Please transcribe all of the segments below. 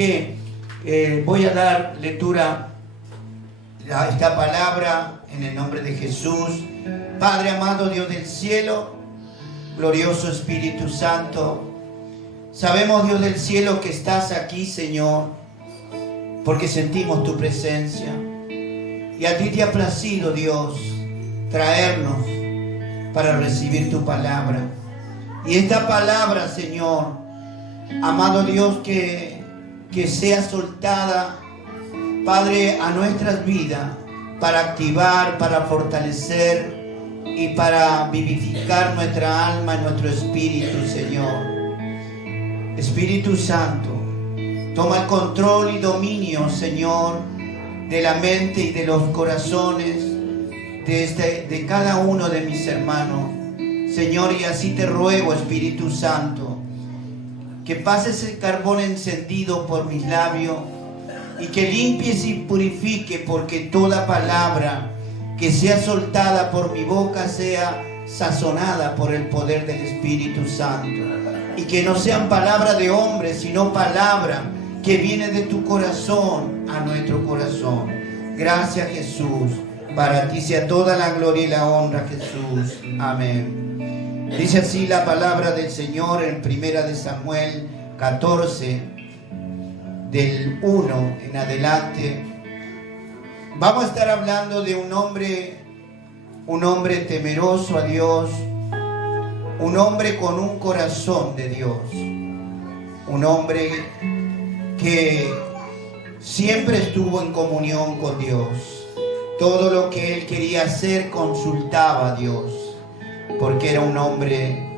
que voy a dar lectura a esta palabra en el nombre de Jesús. Padre amado, Dios del cielo, glorioso Espíritu Santo, sabemos, Dios del cielo, que estás aquí, Señor, porque sentimos tu presencia. Y a ti te ha placido, Dios, traernos para recibir tu palabra. Y esta palabra, Señor, amado Dios, que sea soltada, Padre, a nuestras vidas, para activar, para fortalecer y para vivificar nuestra alma y nuestro espíritu, Señor. Espíritu Santo, toma el control y dominio, Señor, de la mente y de los corazones de cada uno de mis hermanos, Señor. Y así te ruego, Espíritu Santo, que pases el carbón encendido por mis labios y que limpies y purifique, porque toda palabra que sea soltada por mi boca sea sazonada por el poder del Espíritu Santo, y que no sean palabras de hombres, sino palabra que viene de tu corazón a nuestro corazón. Gracias, Jesús. Para ti sea toda la gloria y la honra, Jesús. Amén. Dice así la palabra del Señor en 1 Samuel 14, del 1 en adelante. Vamos a estar hablando de un hombre temeroso a Dios, un hombre con un corazón de Dios, un hombre que siempre estuvo en comunión con Dios. Todo lo que él quería hacer consultaba a Dios, porque era un hombre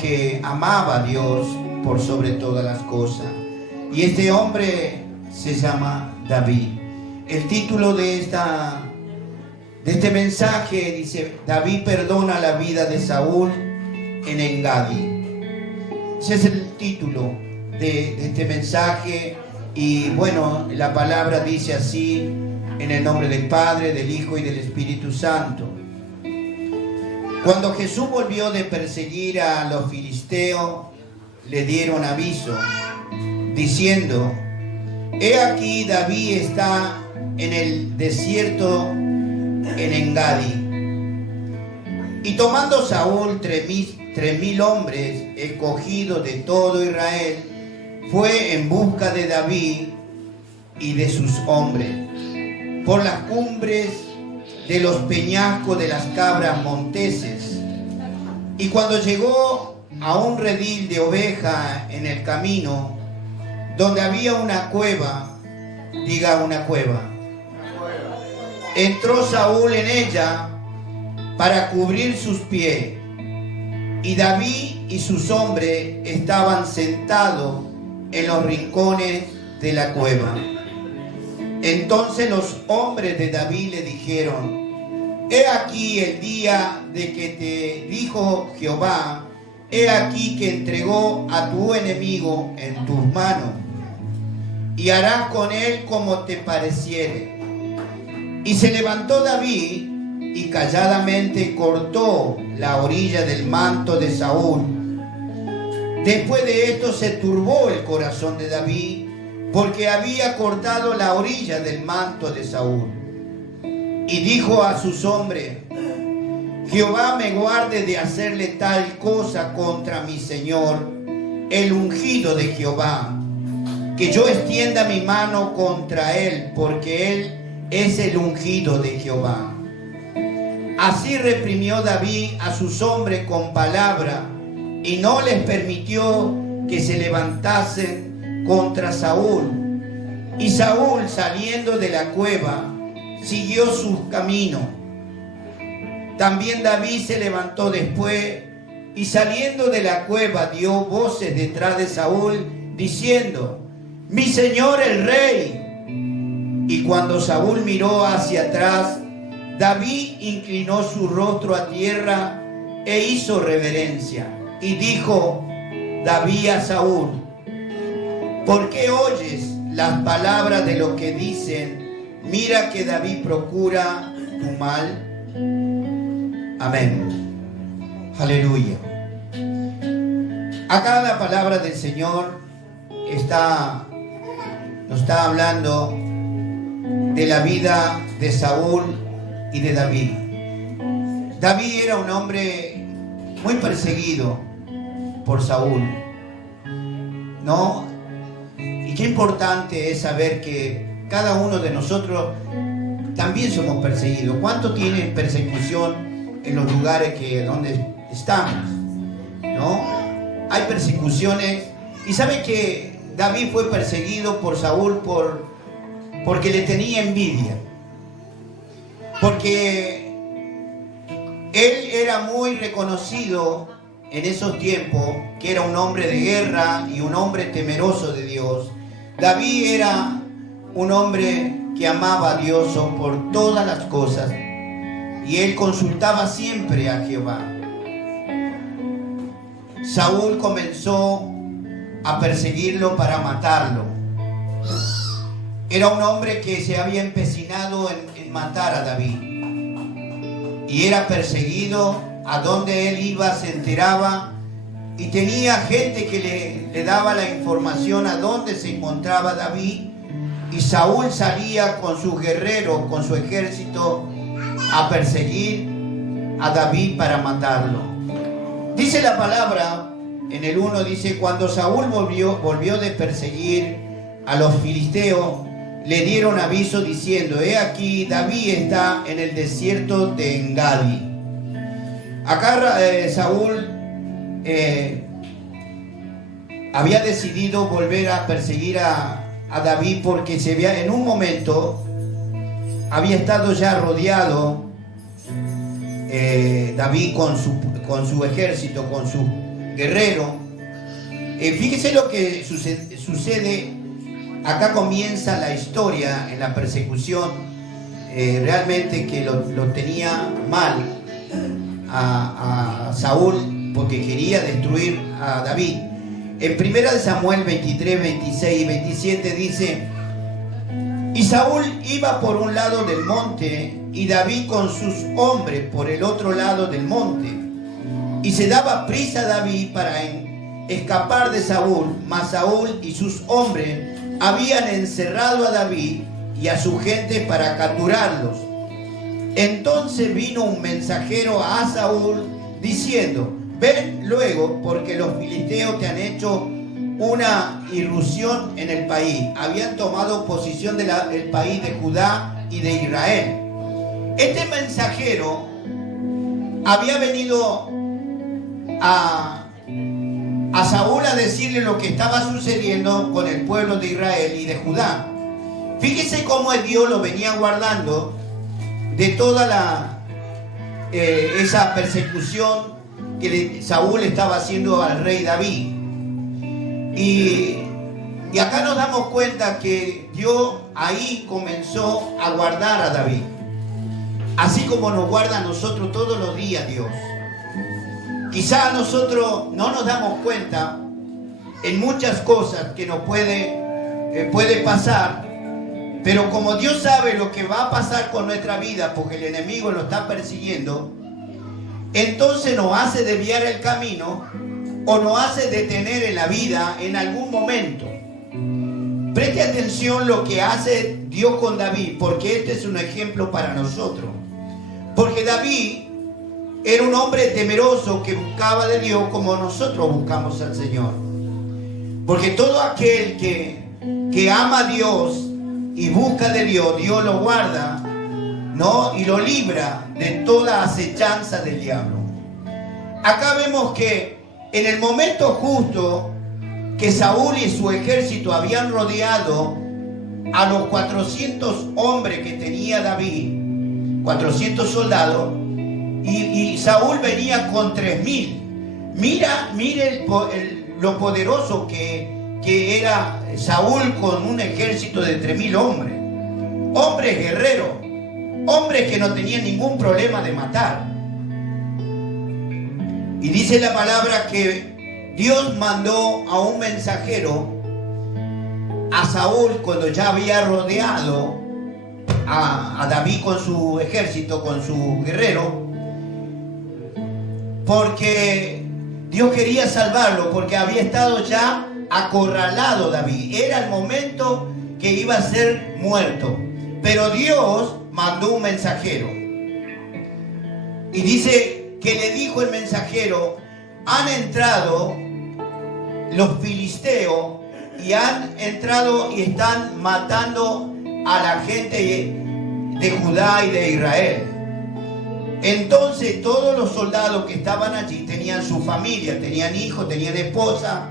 que amaba a Dios por sobre todas las cosas. Y este hombre se llama David. El título de este mensaje dice: David perdona la vida de Saúl en Engadi. Ese es el título de este mensaje. Y bueno, la palabra dice así: en el nombre del Padre, del Hijo y del Espíritu Santo. Cuando Jesús volvió de perseguir a los filisteos, le dieron aviso, diciendo: he aquí, David está en el desierto en Engadi. Y tomando Saúl 3,000 hombres escogidos de todo Israel, fue en busca de David y de sus hombres por las cumbres de los peñascos de las cabras monteses. Y cuando llegó a un redil de oveja en el camino, donde había una cueva, diga una cueva, entró Saúl en ella para cubrir sus pies, y David y sus hombres estaban sentados en los rincones de la cueva. Entonces los hombres de David le dijeron: he aquí el día de que te dijo Jehová, he aquí que entregó a tu enemigo en tus manos, y harás con él como te pareciere. Y se levantó David y calladamente cortó la orilla del manto de Saúl. Después de esto se turbó el corazón de David, porque había cortado la orilla del manto de Saúl. Y dijo a sus hombres: Jehová me guarde de hacerle tal cosa contra mi señor, el ungido de Jehová, que yo extienda mi mano contra él, porque él es el ungido de Jehová. Así reprimió David a sus hombres con palabra, y no les permitió que se levantasen contra Saúl. Y Saúl, saliendo de la cueva, siguió sus caminos. También David se levantó después, y saliendo de la cueva dio voces detrás de Saúl, diciendo: mi señor el rey. Y cuando Saúl miró hacia atrás, David inclinó su rostro a tierra e hizo reverencia. Y dijo David a Saúl: ¿por qué oyes las palabras de los que dicen, mira que David procura tu mal? Amén. Aleluya. Acá la palabra del Señor está nos está hablando de la vida de Saúl y de David. David era un hombre muy perseguido por Saúl, ¿no? Y qué importante es saber que cada uno de nosotros también somos perseguidos. ¿Cuánto tienen persecución en los lugares donde estamos? ¿No? Hay persecuciones. Y sabe que David fue perseguido por Saúl porque le tenía envidia. Porque él era muy reconocido en esos tiempos, que era un hombre de guerra y un hombre temeroso de Dios. David era un hombre que amaba a Dios por todas las cosas, y él consultaba siempre a Jehová. Saúl comenzó a perseguirlo para matarlo. Era un hombre que se había empecinado en matar a David, y era perseguido. A donde él iba se enteraba, y tenía gente que le daba la información a dónde se encontraba David, y Saúl salía con sus guerreros, con su ejército, a perseguir a David para matarlo. Dice la palabra en el 1, dice: cuando Saúl volvió de perseguir a los filisteos, le dieron aviso diciendo: he aquí, David está en el desierto de Engadi. Acá Saúl había decidido volver a perseguir a David, porque en un momento había estado ya rodeado David con su ejército, con su guerrero. Fíjese lo que sucede. Acá comienza la historia en la persecución, realmente que lo tenía mal a Saúl, porque quería destruir a David. En 1 Samuel 23, 26 y 27 dice: y Saúl iba por un lado del monte, y David con sus hombres por el otro lado del monte. Y se daba prisa David para escapar de Saúl, mas Saúl y sus hombres habían encerrado a David y a su gente para capturarlos. Entonces vino un mensajero a Saúl diciendo: ven luego, porque los filisteos te han hecho una irrupción en el país. Habían tomado posesión del país de Judá y de Israel. Este mensajero había venido a Saúl a decirle lo que estaba sucediendo con el pueblo de Israel y de Judá. Fíjese cómo el Dios lo venía guardando de toda esa persecución que Saúl estaba haciendo al rey David. Y acá nos damos cuenta que Dios ahí comenzó a guardar a David, así como nos guarda a nosotros todos los días Dios. Quizá nosotros no nos damos cuenta en muchas cosas que nos puede pasar, pero como Dios sabe lo que va a pasar con nuestra vida, porque el enemigo lo está persiguiendo, entonces nos hace desviar el camino o nos hace detener en la vida en algún momento. Preste atención lo que hace Dios con David, porque este es un ejemplo para nosotros. Porque David era un hombre temeroso que buscaba de Dios como nosotros buscamos al Señor. Porque todo aquel que ama a Dios y busca de Dios, Dios lo guarda, ¿no? Y lo libra de toda acechanza del diablo. Acá vemos que en el momento justo que Saúl y su ejército habían rodeado a los 400 hombres que tenía David, 400 soldados, y Saúl venía con 3.000. Mire lo poderoso que era Saúl con un ejército de 3.000 hombres. Hombres guerreros, hombres que no tenían ningún problema de matar. Y dice la palabra que Dios mandó a un mensajero a Saúl cuando ya había rodeado a David con su ejército, con su guerrero, porque Dios quería salvarlo, porque había estado ya acorralado David. Era el momento que iba a ser muerto, pero Dios mandó un mensajero. Y dice que le dijo el mensajero: han entrado los filisteos y han entrado y están matando a la gente de Judá y de Israel. Entonces todos los soldados que estaban allí tenían su familia, tenían hijos, tenían esposa.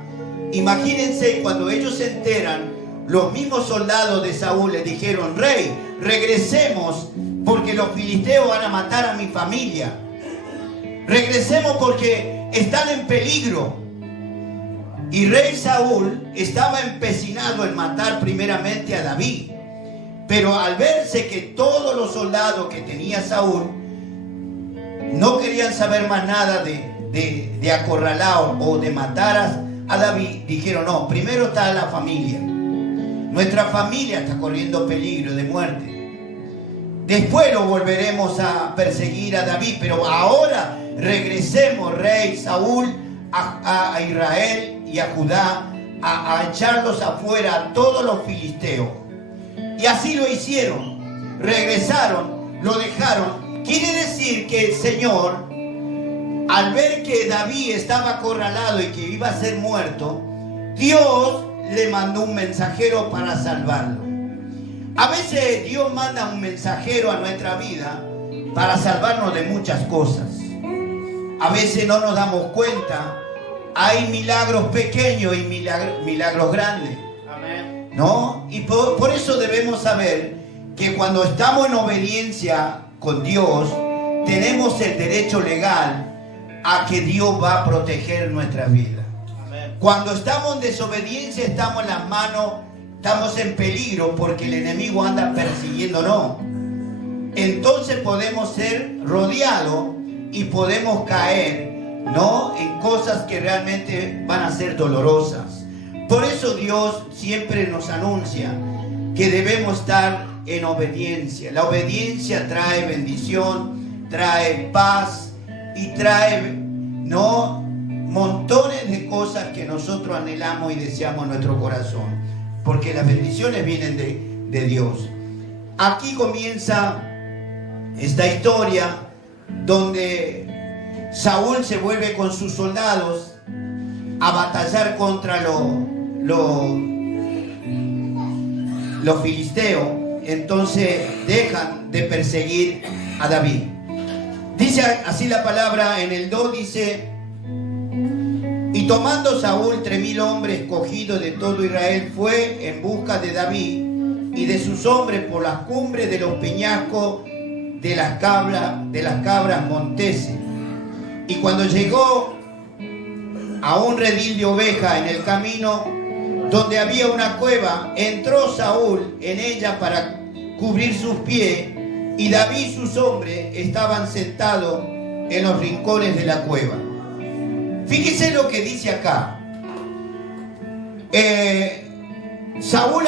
Imagínense, cuando ellos se enteran, los mismos soldados de Saúl le dijeron: rey, regresemos porque los filisteos van a matar a mi familia. Regresemos porque están en peligro. Y rey Saúl estaba empecinado en matar primeramente a David. Pero al verse que todos los soldados que tenía Saúl no querían saber más nada de acorralar o de matar a David, dijeron: no, primero está la familia. Nuestra familia está corriendo peligro de muerte. Después lo volveremos a perseguir a David, pero ahora regresemos, rey Saúl, a Israel y a Judá, a echarlos afuera a todos los filisteos. Y así lo hicieron. Regresaron, lo dejaron. Quiere decir que el Señor, al ver que David estaba acorralado y que iba a ser muerto, Dios le mandó un mensajero para salvarlo. A veces Dios manda un mensajero a nuestra vida para salvarnos de muchas cosas. A veces no nos damos cuenta. Hay milagros pequeños y milagros grandes. Amén. ¿No? Y por eso debemos saber que cuando estamos en obediencia con Dios, tenemos el derecho legal a que Dios va a proteger nuestra vida. Amén. Cuando estamos en desobediencia, estamos en las manos, estamos en peligro porque el enemigo anda persiguiéndonos. Entonces podemos ser rodeados y podemos caer, ¿no?, en cosas que realmente van a ser dolorosas. Por eso Dios siempre nos anuncia que debemos estar en obediencia. La obediencia trae bendición, trae paz y trae, ¿no?, montones de cosas que nosotros anhelamos y deseamos en nuestro corazón, porque las bendiciones vienen de Dios. Aquí comienza esta historia donde Saúl se vuelve con sus soldados a batallar contra los filisteos. Entonces dejan de perseguir a David. Dice así la palabra en el 2, dice: y tomando Saúl 3,000 hombres escogidos de todo Israel, fue en busca de David y de sus hombres por las cumbres de los peñascos de las cabras monteses. Y cuando llegó a un redil de ovejas en el camino donde había una cueva, entró Saúl en ella para cubrir sus pies, y David y sus hombres estaban sentados en los rincones de la cueva. Fíjese lo que dice acá. Saúl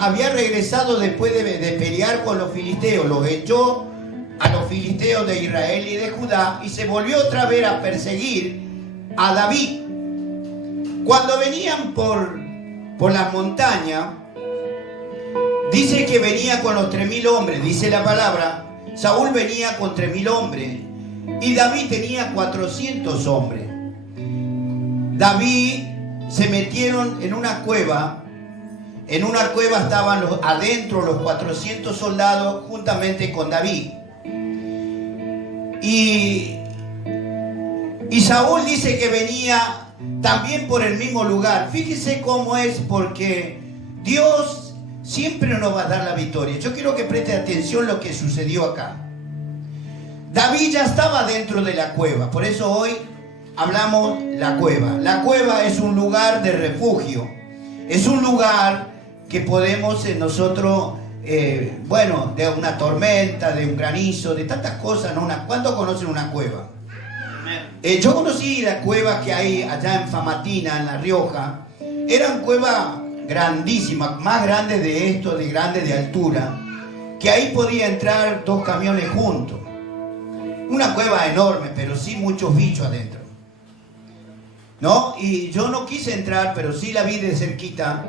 había regresado después de pelear con los filisteos, los echó a los filisteos de Israel y de Judá, y se volvió otra vez a perseguir a David. Cuando venían por las montañas, dice que venía con los 3,000 hombres, dice la palabra. Saúl venía con 3,000 hombres y David tenía 400 hombres. David se metieron en una cueva. En una cueva estaban adentro los 400 soldados juntamente con David. Y Saúl dice que venía también por el mismo lugar. Fíjese cómo es, porque Dios siempre nos va a dar la victoria. Yo quiero que preste atención a lo que sucedió acá. David ya estaba dentro de la cueva, por eso hoy hablamos la cueva. La cueva es un lugar de refugio, es un lugar que podemos nosotros, de una tormenta, de un granizo, de tantas cosas, ¿no? ¿Cuántos conocen una cueva? Yo conocí la cueva que hay allá en Famatina, en La Rioja. Eran cuevas grandísimas, más grandes de esto, de grande de altura, que ahí podía entrar 2 camiones juntos. Una cueva enorme, pero sí muchos bichos adentro, ¿no? Y yo no quise entrar, pero sí la vi de cerquita.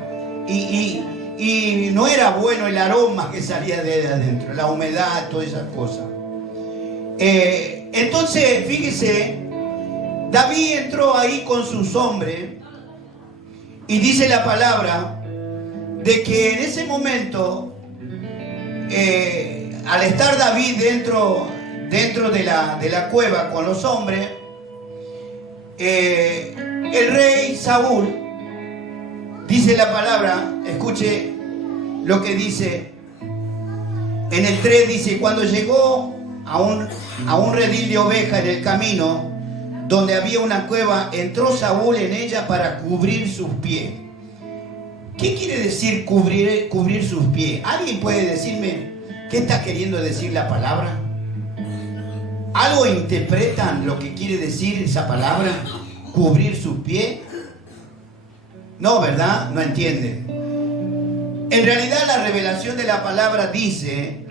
Y y no era bueno el aroma que salía de adentro, la humedad, todas esas cosas. Entonces, fíjese, David entró ahí con sus hombres y dice la palabra de que en ese momento, al estar David dentro de la cueva con los hombres, el rey Saúl, dice la palabra, escuche lo que dice en el 3, dice: cuando llegó a un redil de oveja en el camino donde había una cueva, entró Saúl en ella para cubrir sus pies. ¿Qué quiere decir cubrir sus pies? ¿Alguien puede decirme qué está queriendo decir la palabra? ¿Algo interpretan lo que quiere decir esa palabra? ¿Cubrir sus pies? No, ¿verdad? No entienden. En realidad la revelación de la palabra dice,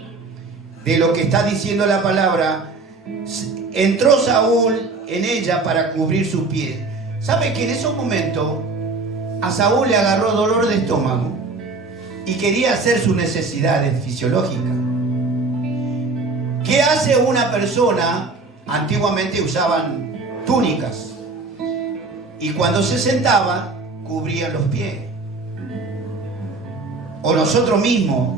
de lo que está diciendo la palabra, entró Saúl en ella para cubrir sus pies. ¿Sabe que en esos momentos a Saúl le agarró dolor de estómago y quería hacer sus necesidades fisiológicas? ¿Qué hace una persona? Antiguamente usaban túnicas y cuando se sentaban cubrían los pies. O nosotros mismos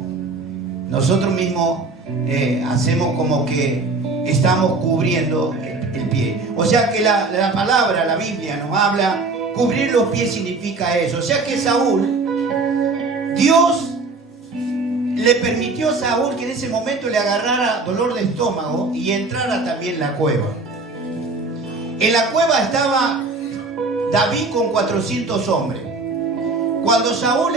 hacemos como que estamos cubriendo el pie. O sea que la palabra, la Biblia nos habla, cubrir los pies significa eso. O sea que Saúl, Dios le permitió a Saúl que en ese momento le agarrara dolor de estómago y entrara también en la cueva. En la cueva estaba David con 400 hombres. Cuando Saúl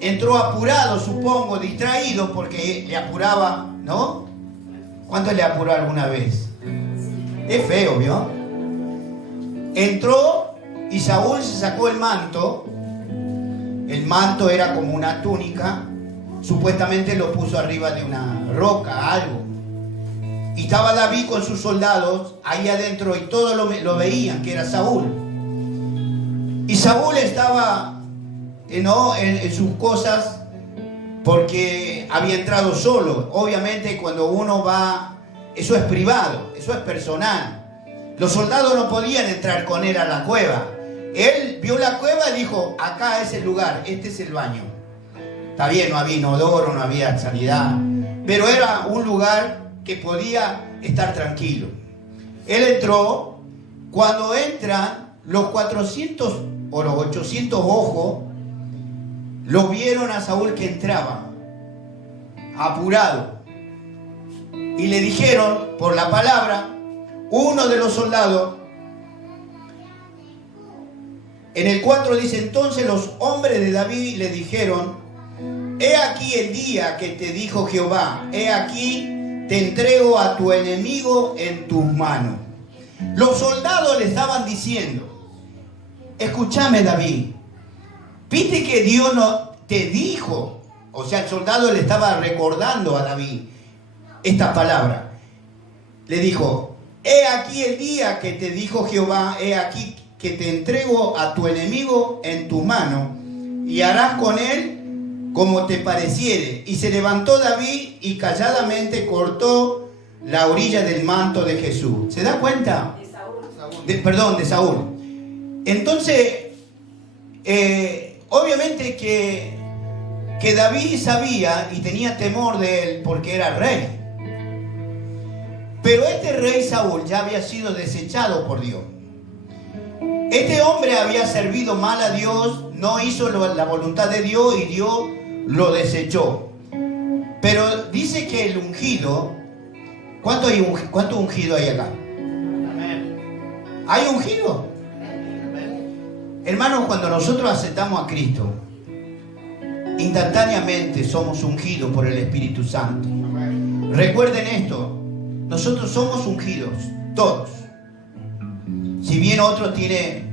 entró apurado, supongo, distraído, porque le apuraba, ¿no? ¿Cuánto le apuró alguna vez? Es feo, ¿vio? Entró y Saúl se sacó el manto. El manto era como una túnica. Supuestamente lo puso arriba de una roca, algo. Y estaba David con sus soldados ahí adentro y todos lo veían, que era Saúl. Y Saúl estaba en sus cosas porque había entrado solo. Obviamente cuando uno va, eso es privado, eso es personal. Los soldados no podían entrar con él a la cueva. Él vio la cueva y dijo: acá es el lugar, este es el baño. Está bien, no había inodoro, no había sanidad, pero era un lugar que podía estar tranquilo. Él entró. Cuando entran los 400 o los 800 ojos, lo vieron a Saúl que entraba apurado y le dijeron por la palabra, uno de los soldados, en el 4 dice: entonces los hombres de David le dijeron: he aquí el día que te dijo Jehová, he aquí te entrego a tu enemigo en tus manos. Los soldados le estaban diciendo: escúchame, David, viste que Dios no te dijo. O sea, el soldado le estaba recordando a David esta palabra. Le dijo: he aquí el día que te dijo Jehová, he aquí que te entrego a tu enemigo en tu mano, y harás con él como te pareciere. Y se levantó David y calladamente cortó la orilla del manto de Jesús. ¿Se da cuenta? De Saúl. Entonces, obviamente que David sabía y tenía temor de él porque era rey. Pero este rey Saúl ya había sido desechado por Dios. Este hombre había servido mal a Dios, no hizo la voluntad de Dios y Dios lo desechó. Pero dice que el ungido, ¿cuánto ungido hay acá? ¿Hay ungido? Hermanos, cuando nosotros aceptamos a Cristo, instantáneamente somos ungidos por el Espíritu Santo. Recuerden esto, nosotros somos ungidos, todos. Si bien otro tiene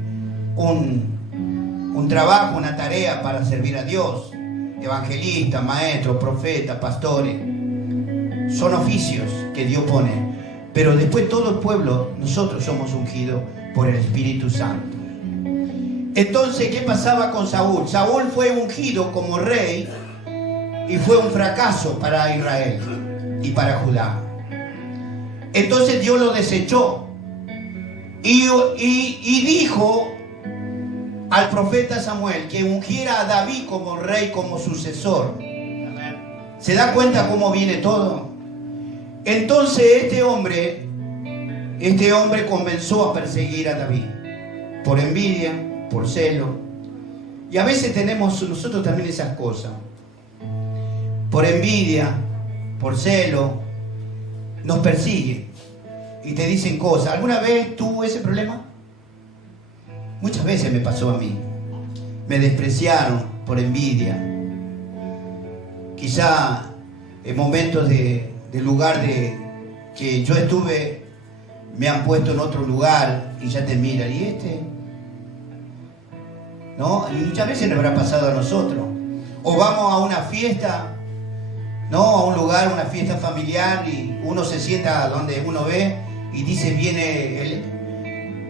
un trabajo, una tarea para servir a Dios, evangelistas, maestros, profetas, pastores, son oficios que Dios pone. Pero después todo el pueblo, nosotros somos ungidos por el Espíritu Santo. Entonces, ¿qué pasaba con Saúl? Saúl fue ungido como rey y fue un fracaso para Israel y para Judá. Entonces Dios lo desechó y dijo al profeta Samuel que ungiera a David como rey, como sucesor. ¿Se da cuenta cómo viene todo? Entonces este hombre comenzó a perseguir a David por envidia, por celo. Y a veces tenemos nosotros también esas cosas. Por envidia, por celo, nos persiguen y te dicen cosas. ¿Alguna vez tuvo ese problema? Muchas veces me pasó a mí. Me despreciaron por envidia. Quizá en momentos de lugar que yo estuve, me han puesto en otro lugar y ya te miran. ¿Y este? ¿No? Y muchas veces nos habrá pasado a nosotros. O vamos a una fiesta, ¿no? A un lugar, una fiesta familiar, y uno se sienta donde uno ve y dice,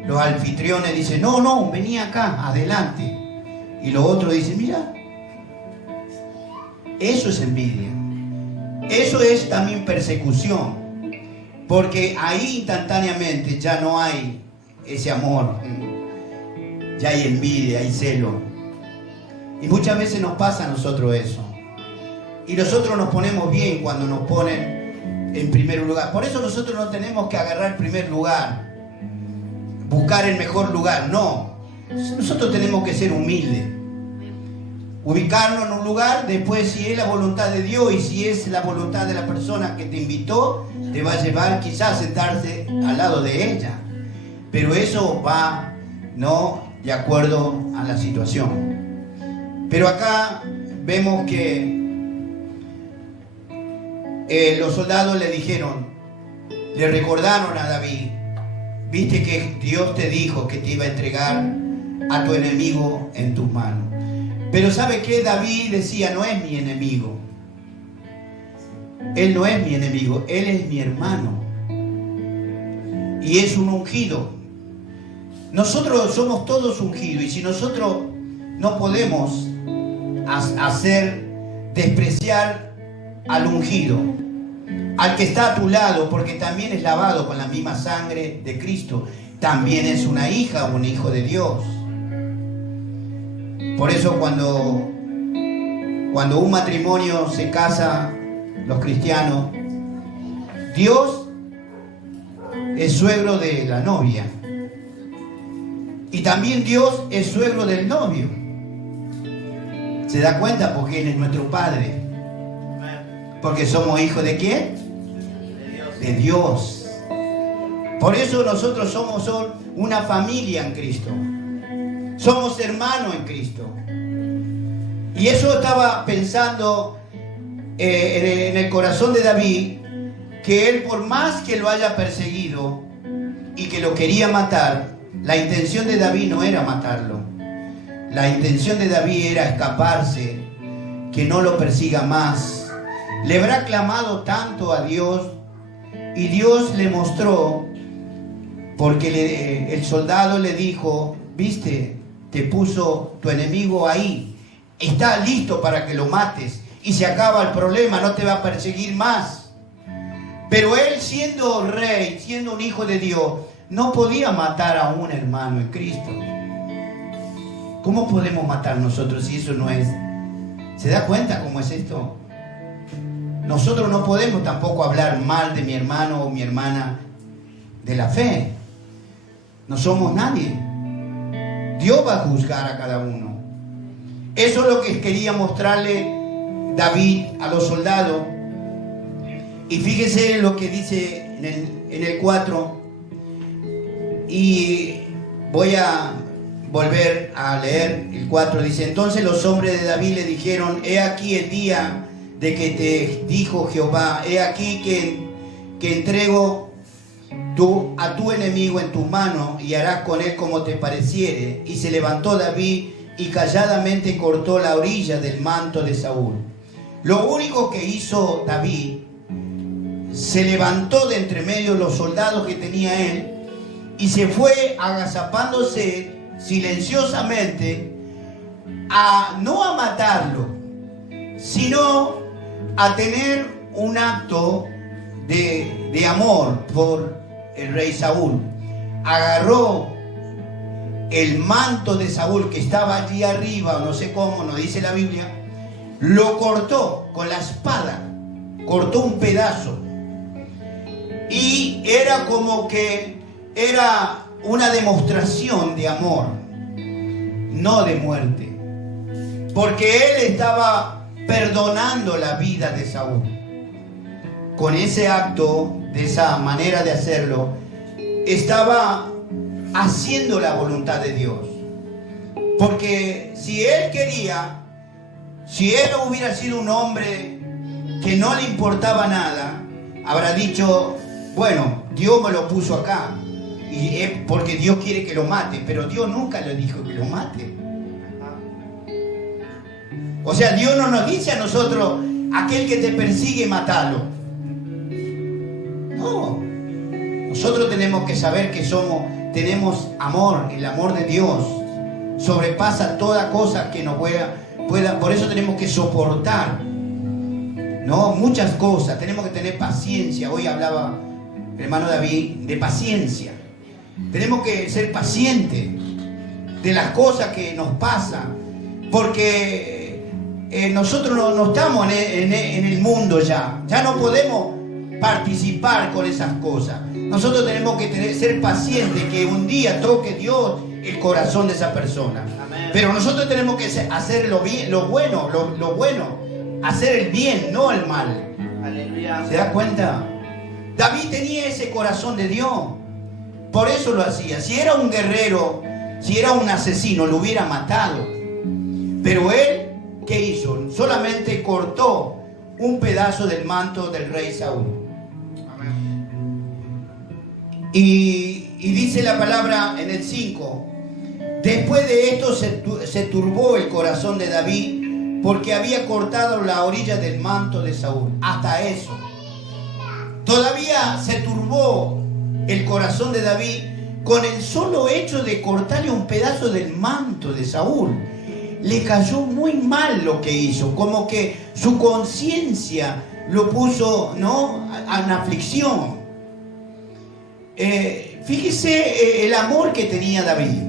los anfitriones dicen, no, vení acá, adelante. Y los otros dicen, mira, eso es envidia. Eso es también persecución. Porque ahí instantáneamente ya no hay ese amor. Ya hay envidia, hay celo. Y muchas veces nos pasa a nosotros eso. Y nosotros nos ponemos bien cuando nos ponen en primer lugar. Por eso nosotros no tenemos que agarrar el primer lugar, buscar el mejor lugar. No, nosotros tenemos que ser humildes, ubicarnos en un lugar. Después, si es la voluntad de Dios y si es la voluntad de la persona que te invitó, te va a llevar quizás a sentarse al lado de ella. Pero eso va, ¿no?, de acuerdo a la situación. Pero acá vemos que los soldados le dijeron, le recordaron a David, viste que Dios te dijo que te iba a entregar a tu enemigo en tus manos. Pero ¿sabe qué? David decía, no es mi enemigo. Él no es mi enemigo, él es mi hermano. Y es un ungido. Nosotros somos todos ungidos, y si nosotros no podemos hacer despreciar al ungido, al que está a tu lado, porque también es lavado con la misma sangre de Cristo, también es una hija o un hijo de Dios. Por eso cuando un matrimonio se casa, los cristianos, Dios es suegro de la novia y también Dios es suegro del novio. ¿Se da cuenta? Porque Él es nuestro Padre. Porque somos hijos ¿de quién? De Dios. Por eso nosotros somos una familia en Cristo. Somos hermanos en Cristo. Y eso estaba pensando en el corazón de David, que él, por más que lo haya perseguido y que lo quería matar, la intención de David no era matarlo. La intención de David era escaparse, que no lo persiga más. Le habrá clamado tanto a Dios y Dios le mostró, porque el soldado le dijo, viste, te puso tu enemigo ahí, está listo para que lo mates y se acaba el problema, no te va a perseguir más. Pero él, siendo rey, siendo un hijo de Dios, no podía matar a un hermano en Cristo. ¿Cómo podemos matar nosotros si eso no es? ¿Se da cuenta cómo es esto? Nosotros no podemos tampoco hablar mal de mi hermano o mi hermana de la fe. No somos nadie. Dios va a juzgar a cada uno. Eso es lo que quería mostrarle David a los soldados. Y fíjese lo que dice en el 4. Y voy a volver a leer el 4. Dice, entonces los hombres de David le dijeron, he aquí el día de que te dijo Jehová, he aquí que entrego a tu enemigo en tus manos y harás con él como te pareciere. Y se levantó David y calladamente cortó la orilla del manto de Saúl. Lo único que hizo David, se levantó de entre medio los soldados que tenía él y se fue agazapándose silenciosamente no a matarlo, sino a tener un acto de amor por el rey Saúl. Agarró el manto de Saúl que estaba allí arriba, no sé cómo, no dice la Biblia, lo cortó con la espada, cortó un pedazo, y era como que era una demostración de amor, no de muerte, porque él estaba perdonando la vida de Saúl. Con ese acto, de esa manera de hacerlo, estaba haciendo la voluntad de Dios. Porque si él quería, si él hubiera sido un hombre que no le importaba nada, habrá dicho, bueno, Dios me lo puso acá, y es porque Dios quiere que lo mate, pero Dios nunca le dijo que lo mate. O sea, Dios no nos dice a nosotros, aquel que te persigue, matalo. No, nosotros tenemos que saber que tenemos amor, el amor de Dios sobrepasa toda cosa que nos pueda, por eso tenemos que soportar, ¿no? Muchas cosas, tenemos que tener paciencia. Hoy hablaba el hermano David de paciencia. Tenemos que ser pacientes de las cosas que nos pasan, porque nosotros no estamos en el mundo ya no podemos participar con esas cosas. Nosotros tenemos que ser pacientes, que un día toque Dios el corazón de esa persona. Amén. Pero nosotros tenemos que hacer lo bueno, hacer el bien, no el mal. Aleluya. ¿Se da cuenta? David tenía ese corazón de Dios, por eso lo hacía. Si era un guerrero, si era un asesino, lo hubiera matado. Pero él, ¿qué hizo? Solamente cortó un pedazo del manto del rey Saúl. Y dice la palabra en el 5, después de esto se turbó el corazón de David, porque había cortado la orilla del manto de Saúl. Hasta eso. Todavía se turbó el corazón de David con el solo hecho de cortarle un pedazo del manto de Saúl. Le cayó muy mal lo que hizo, como que su conciencia lo puso, ¿no?, en aflicción. Fíjese el amor que tenía David.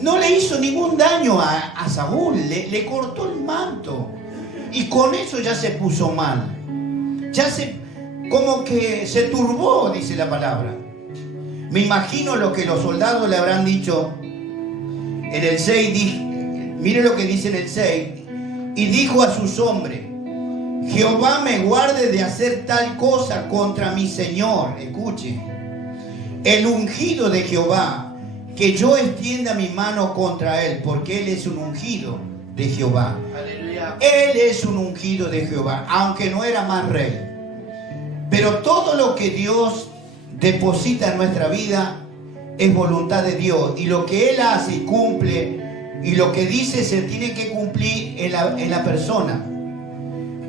No le hizo ningún daño a Saúl, le cortó el manto, y con eso ya se puso mal. Como que se turbó, dice la palabra. Me imagino lo que los soldados le habrán dicho en el 6. Mire lo que dice en el 6. Y dijo a sus hombres: Jehová me guarde de hacer tal cosa contra mi Señor. Escuche, el ungido de Jehová, que yo extienda mi mano contra él, porque él es un ungido de Jehová. Aleluya. Él es un ungido de Jehová, aunque no era más rey. Pero todo lo que Dios deposita en nuestra vida es voluntad de Dios, y lo que él hace y cumple, y lo que dice se tiene que cumplir en la persona.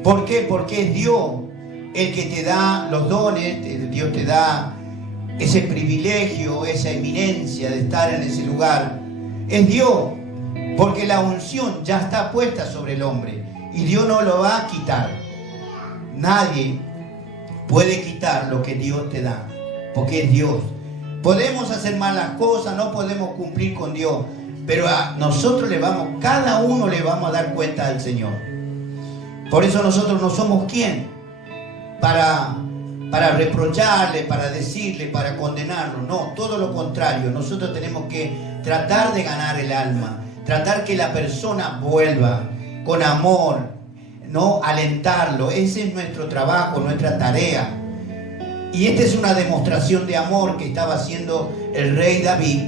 ¿Por qué? Porque es Dios el que te da los dones, Dios te da ese privilegio, esa eminencia de estar en ese lugar. Es Dios, porque la unción ya está puesta sobre el hombre y Dios no lo va a quitar. Nadie puede quitar lo que Dios te da, porque es Dios. Podemos hacer malas cosas, no podemos cumplir con Dios, pero a nosotros cada uno le vamos a dar cuenta al Señor. Por eso nosotros no somos quien para reprocharle, para decirle, para condenarlo. No, todo lo contrario. Nosotros tenemos que tratar de ganar el alma, tratar que la persona vuelva con amor, ¿no? Alentarlo. Ese es nuestro trabajo, nuestra tarea. Y esta es una demostración de amor que estaba haciendo el rey David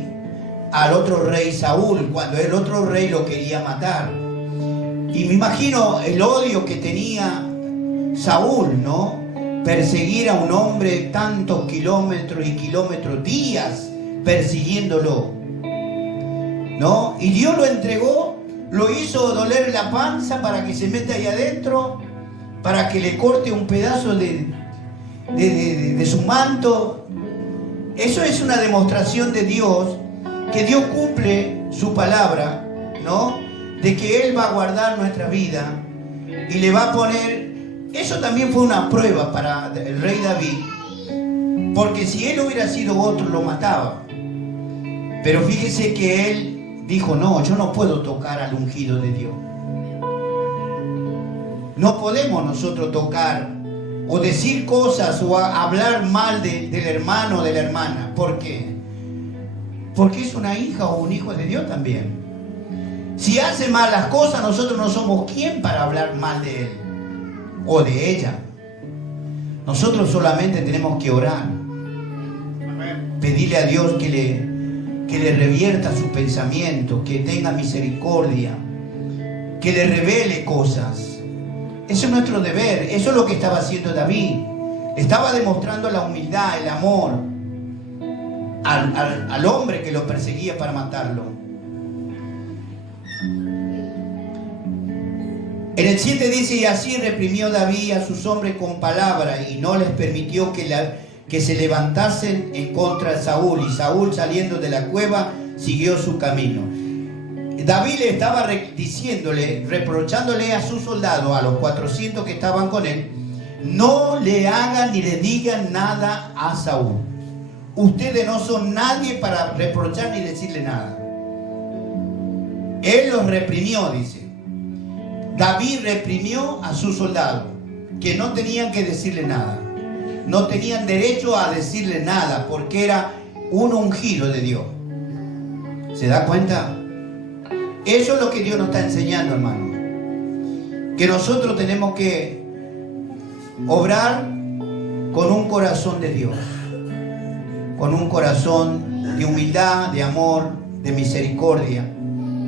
al otro rey Saúl, cuando el otro rey lo quería matar. Y me imagino el odio que tenía Saúl, ¿no? Perseguir a un hombre tantos kilómetros y kilómetros, días persiguiéndolo, ¿no? Y Dios lo entregó, lo hizo doler la panza para que se meta ahí adentro, para que le corte un pedazo de su manto. Eso es una demostración de Dios que Dios cumple su palabra, ¿no? De que Él va a guardar nuestra vida y le va a poner... Eso también fue una prueba para el rey David, porque si él hubiera sido otro, lo mataba. Pero fíjese que él dijo, no, yo no puedo tocar al ungido de Dios. No podemos nosotros tocar o decir cosas o hablar mal del hermano o de la hermana. ¿Por qué? Porque es una hija o un hijo de Dios también. Si hace mal las cosas, nosotros no somos quien para hablar mal de él o de ella. Nosotros solamente tenemos que orar, pedirle a Dios que le revierta su pensamiento, que tenga misericordia, que le revele cosas. Eso es nuestro deber. Eso es lo que estaba haciendo David. Estaba demostrando la humildad, el amor al hombre que lo perseguía para matarlo. En el 7 dice, y así reprimió David a sus hombres con palabra y no les permitió que se levantasen en contra de Saúl. Y Saúl, saliendo de la cueva, siguió su camino. David le estaba diciéndole, reprochándole a sus soldados, a los 400 que estaban con él, no le hagan ni le digan nada a Saúl. Ustedes no son nadie para reprochar ni decirle nada. Él los reprimió, dice. David reprimió a sus soldados, que no tenían que decirle nada. No tenían derecho a decirle nada, porque era un ungido de Dios. ¿Se da cuenta? Eso es lo que Dios nos está enseñando, hermano. Que nosotros tenemos que obrar con un corazón de Dios. Con un corazón de humildad, de amor, de misericordia.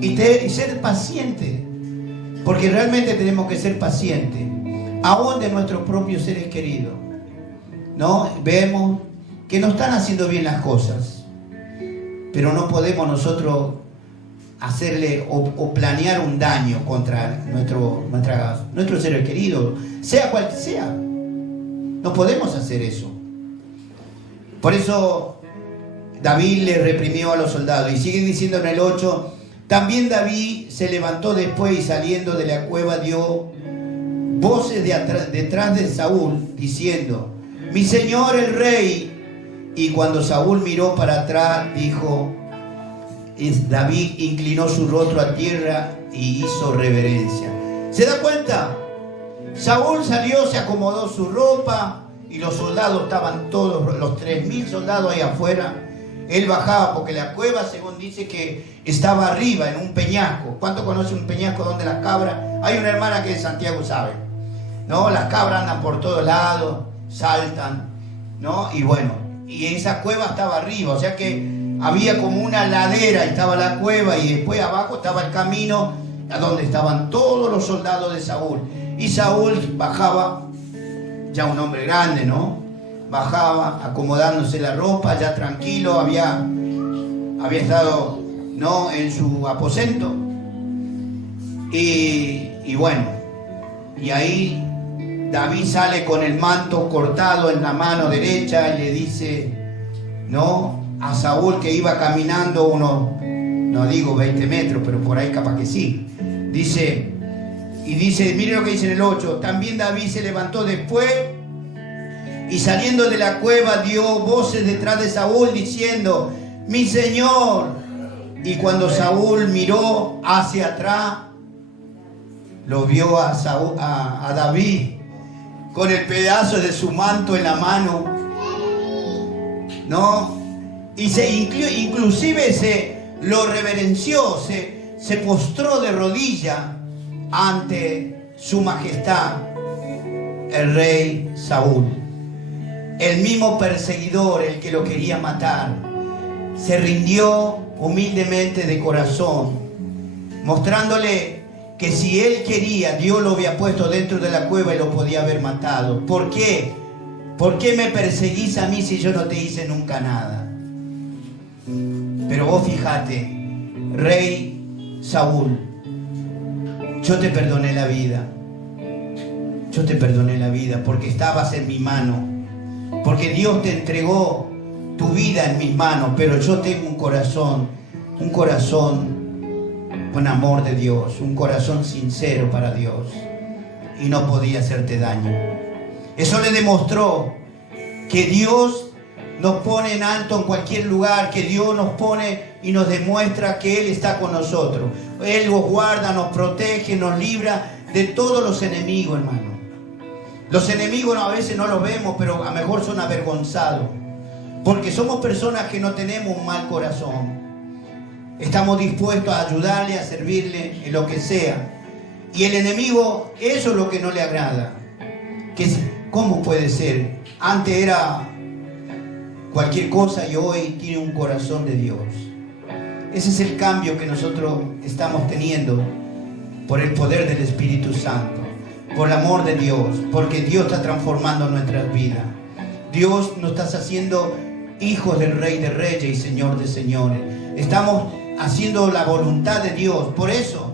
Y ser paciente. Porque realmente tenemos que ser pacientes, aún de nuestros propios seres queridos, ¿no? Vemos que no están haciendo bien las cosas, pero no podemos nosotros hacerle o planear un daño contra nuestros seres queridos, sea cual sea. No podemos hacer eso. Por eso David le reprimió a los soldados. Y sigue diciendo en el 8... También David se levantó después y saliendo de la cueva dio voces detrás de Saúl diciendo, mi señor el rey. Y cuando Saúl miró para atrás, dijo, David inclinó su rostro a tierra y hizo reverencia. ¿Se da cuenta? Saúl salió, se acomodó su ropa y los soldados estaban todos, los 3.000 soldados ahí afuera. Él bajaba porque la cueva, según dice, que estaba arriba en un peñasco. ¿Cuánto conoce un peñasco donde las cabras? Hay una hermana que de Santiago sabe, ¿no? Las cabras andan por todos lados, saltan, ¿no? Y bueno, y esa cueva estaba arriba, o sea que había como una ladera, estaba la cueva y después abajo estaba el camino a donde estaban todos los soldados de Saúl. Y Saúl bajaba, ya un hombre grande, ¿no? Bajaba acomodándose la ropa, ya tranquilo, había estado, ¿no?, en su aposento. Y bueno, y ahí David sale con el manto cortado en la mano derecha y le dice, ¿no?, a Saúl, que iba caminando unos, no digo 20 metros, pero por ahí capaz que sí. Dice, mire lo que dice en el 8, también David se levantó después y saliendo de la cueva dio voces detrás de Saúl diciendo, mi señor. Y cuando Saúl miró hacia atrás, lo vio a David con el pedazo de su manto en la mano, ¿no? Y inclusive se lo reverenció, se postró de rodillas ante su majestad, el rey Saúl. El mismo perseguidor, el que lo quería matar, se rindió humildemente de corazón, mostrándole que si él quería, Dios lo había puesto dentro de la cueva y lo podía haber matado. ¿Por qué? ¿Por qué me perseguís a mí si yo no te hice nunca nada? Pero vos fíjate, rey Saúl, yo te perdoné la vida. Yo te perdoné la vida porque estabas en mi mano. Porque Dios te entregó tu vida en mis manos, pero yo tengo un corazón un corazón con amor de Dios, un corazón sincero para Dios, y no podía hacerte daño. Eso le demostró que Dios nos pone en alto en cualquier lugar, que Dios nos pone y nos demuestra que Él está con nosotros. Él nos guarda, nos protege, nos libra de todos los enemigos, hermano. Los enemigos a veces no los vemos, pero a lo mejor son avergonzados, porque somos personas que no tenemos un mal corazón. Estamos dispuestos a ayudarle, a servirle en lo que sea. Y el enemigo, eso es lo que no le agrada. ¿Cómo puede ser? Antes era cualquier cosa y hoy tiene un corazón de Dios. Ese es el cambio que nosotros estamos teniendo por el poder del Espíritu Santo, por el amor de Dios, porque Dios está transformando nuestras vidas. Dios nos está haciendo hijos del Rey de Reyes y Señor de Señores. Estamos haciendo la voluntad de Dios. Por eso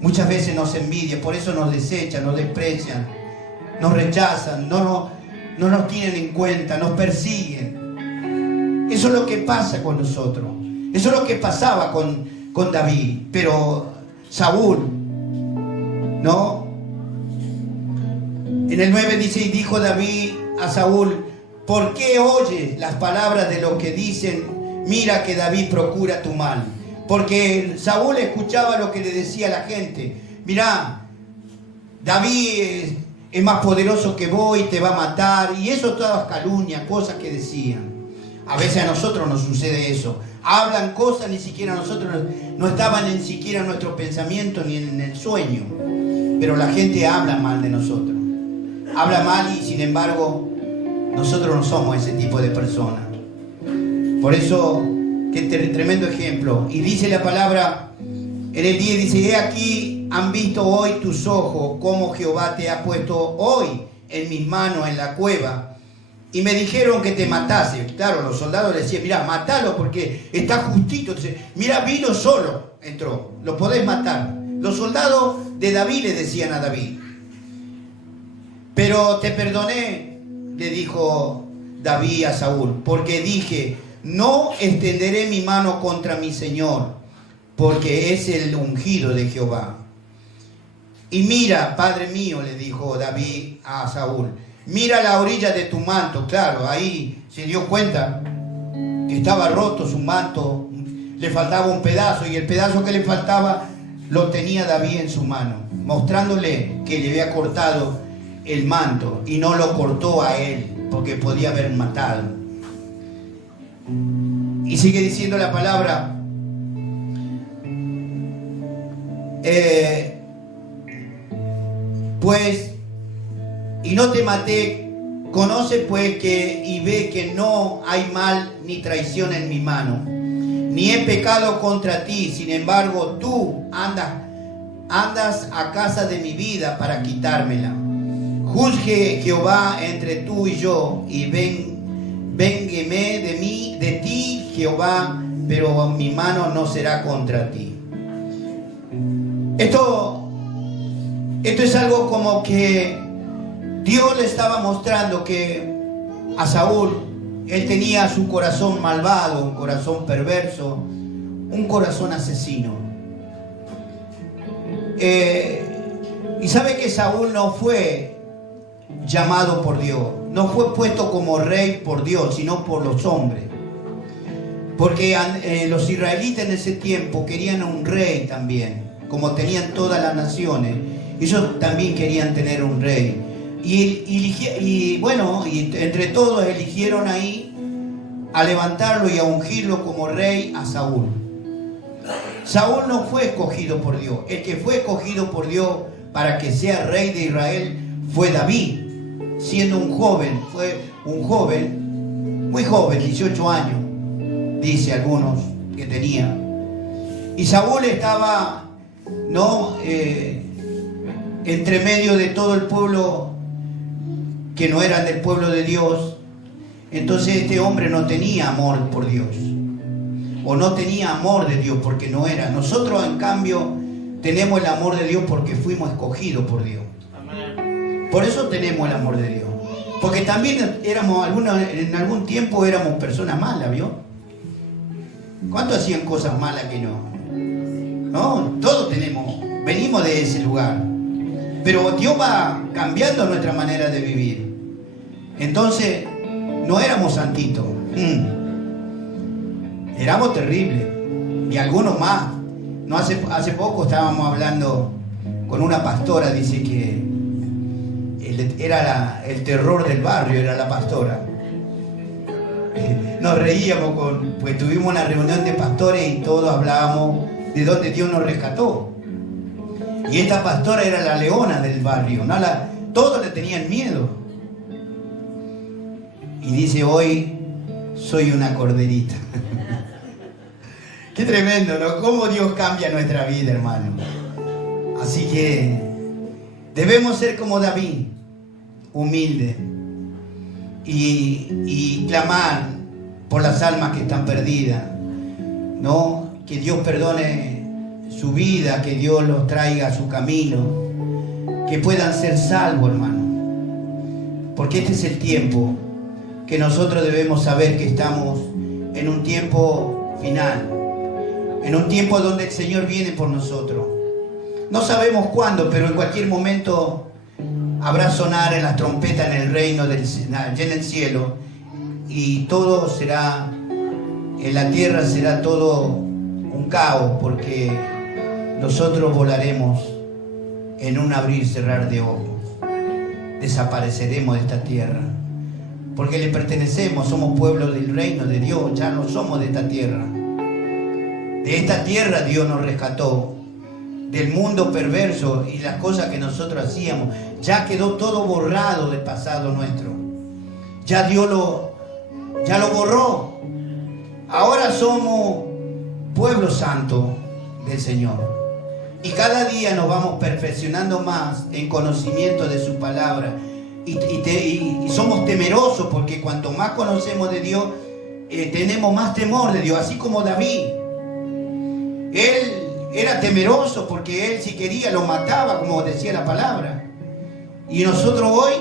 muchas veces nos envidian, por eso nos desechan, nos desprecian, nos rechazan, no nos tienen en cuenta, nos persiguen. Eso es lo que pasa con nosotros. Eso es lo que pasaba con David. Pero Saúl, ¿no? En el 9 dice: y dijo David a Saúl: ¿por qué oyes las palabras de los que dicen, mira que David procura tu mal? Porque Saúl escuchaba lo que le decía la gente. Mirá, David es más poderoso que vos y te va a matar. Y eso todas calumnias, cosas que decían. A veces a nosotros nos sucede eso. Hablan cosas ni siquiera nosotros no estaban ni siquiera en nuestro pensamiento ni en el sueño. Pero la gente habla mal de nosotros. Habla mal y sin embargo nosotros no somos ese tipo de personas. Por eso, qué tremendo ejemplo. Y dice la palabra en el 10, dice: he aquí han visto hoy tus ojos cómo Jehová te ha puesto hoy en mis manos en la cueva. Y me dijeron que te matase. Claro, los soldados le decían: mira, matalo porque está justito. Entonces, mira, vino solo, entró, lo podés matar. Los soldados de David le decían a David. Pero te perdoné, le dijo David a Saúl, porque dije: no extenderé mi mano contra mi Señor, porque es el ungido de Jehová. Y mira, Padre mío, le dijo David a Saúl, mira la orilla de tu manto. Claro, ahí se dio cuenta que estaba roto su manto, le faltaba un pedazo, y el pedazo que le faltaba lo tenía David en su mano, mostrándole que le había cortado el manto, y no lo cortó a él, porque podía haber matado. Y sigue diciendo la palabra, pues, y no te maté, conoce pues que y ve que no hay mal ni traición en mi mano, ni he pecado contra ti. Sin embargo, tú andas a casa de mi vida para quitármela. Juzgue Jehová entre tú y yo, y véngueme de ti, Jehová, pero mi mano no será contra ti. Esto es algo como que Dios le estaba mostrando que a Saúl, él tenía su corazón malvado, un corazón perverso, un corazón asesino. Y sabe que Saúl no fue llamado por Dios, no fue puesto como rey por Dios, sino por los hombres. Porque los israelitas en ese tiempo querían un rey también, como tenían todas las naciones. Ellos también querían tener un rey. Y bueno, y entre todos eligieron ahí a levantarlo y a ungirlo como rey a Saúl. Saúl no fue escogido por Dios. El que fue escogido por Dios para que sea rey de Israel fue David, siendo un joven. Fue un joven, muy joven, 18 años, dice algunos que tenía. Y Saúl estaba, ¿no? Entre medio de todo el pueblo que no eran del pueblo de Dios. Entonces este hombre no tenía amor por Dios, o no tenía amor de Dios porque no era. Nosotros en cambio tenemos el amor de Dios porque fuimos escogidos por Dios. Amén. Por eso tenemos el amor de Dios, porque también en algún tiempo éramos personas malas, ¿vio? ¿Cuántos hacían cosas malas que no? No, todos venimos de ese lugar. Pero Dios va cambiando nuestra manera de vivir. Entonces, no éramos santitos. Éramos terribles. Y algunos más. No hace poco estábamos hablando con una pastora, dice que era el terror del barrio, era la pastora. Nos reíamos pues tuvimos una reunión de pastores y todos hablábamos de dónde Dios nos rescató. Y esta pastora era la leona del barrio, todos le tenían miedo. Y dice, hoy soy una corderita. Qué tremendo, ¿no? Cómo Dios cambia nuestra vida, hermano. Así que debemos ser como David, humilde, y clamar por las almas que están perdidas, ¿no? Que Dios perdone su vida, que Dios los traiga a su camino, que puedan ser salvos, hermano. Porque este es el tiempo que nosotros debemos saber que estamos en un tiempo final, en un tiempo donde el Señor viene por nosotros. No sabemos cuándo, pero en cualquier momento habrá sonar en las trompetas en el reino, allá en el cielo, y todo será, en la tierra será todo un caos, porque nosotros volaremos en un abrir y cerrar de ojos. Desapareceremos de esta tierra, porque le pertenecemos, somos pueblo del reino de Dios, ya no somos de esta tierra. De esta tierra Dios nos rescató, del mundo perverso y las cosas que nosotros hacíamos. Ya quedó todo borrado del pasado nuestro. Ya Dios lo borró. Ahora somos pueblo santo del Señor. Y cada día nos vamos perfeccionando más en conocimiento de su palabra. Y somos temerosos, porque cuanto más conocemos de Dios, tenemos más temor de Dios. Así como David. Él era temeroso porque él, si quería, lo mataba, como decía la palabra. Y nosotros hoy,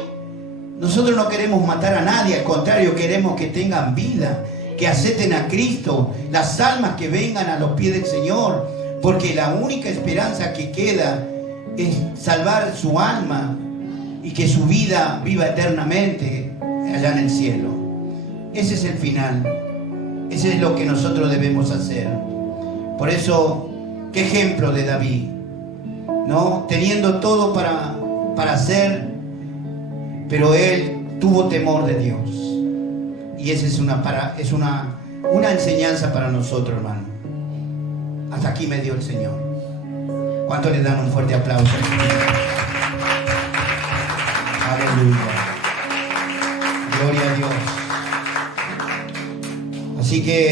nosotros no queremos matar a nadie, al contrario, queremos que tengan vida, que acepten a Cristo, las almas que vengan a los pies del Señor, porque la única esperanza que queda es salvar su alma y que su vida viva eternamente allá en el cielo. Ese es el final, ese es lo que nosotros debemos hacer. Por eso, qué ejemplo de David, ¿no? Teniendo todo para hacer, pero él tuvo temor de Dios. Y esa es una enseñanza para nosotros, hermano. Hasta aquí me dio el Señor. ¿Cuánto le dan un fuerte aplauso? Aleluya. Gloria a Dios. Así que